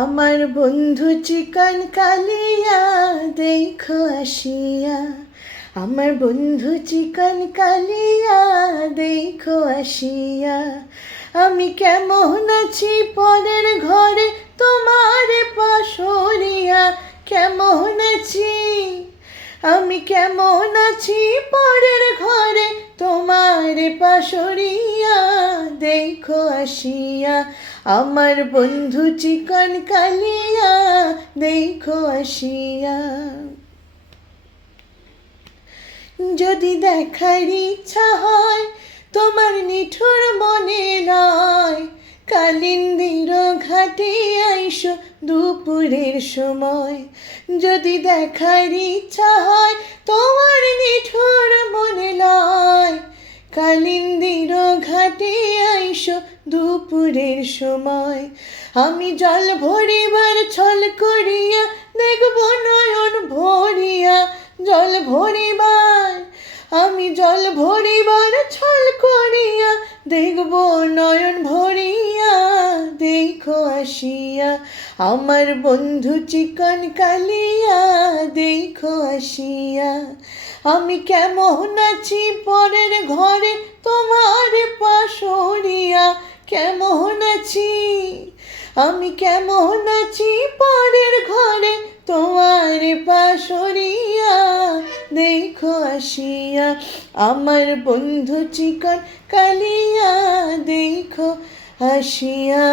আমার বন্ধু চিকন কালিয়া দেখো আসিয়া, আমার বন্ধু চিকন কালিয়া দেখো আসিয়া। আমি কেমন আছি পরের ঘরে তোমার পাশরিয়া, কেমন আছি আমি কেমন আছি পরের ঘরে তোমার পাশরিয়া দেখো আসিয়া। আমার বন্ধু চিকন কালিয়া দেখো আসিয়া। যদি দেখার ইচ্ছা হয় তোমার নিঠুর মনে নয়, কালিন্দির ঘাটে আইসো দুপুরের সময়। যদি দেখার ইচ্ছা হয় তোমার নিঠুর মনে নয়, কালিন্দির ঘাটে আইসো দুপুরের সময়। আমি জল ভরিবার ছল করিয়া দেখব নয়ন ভরিয়া, জল ভরিবার আমি জল ভরিবার ছল করিয়া দেখব নয়ন ভরিয়া দেখো আসিয়া। আমার বন্ধু চিকন কালিয়া দেখো আসিয়া। আমি কেমন আছি পরের ঘরে তোমার পাশরিয়া, কেমন আছি আমি কেমন আছি পরের ঘরে তোমার পাশরিয়া দেখো আসিয়া। আমার বন্ধু চিকন কালিয়া দেখো আসিয়া।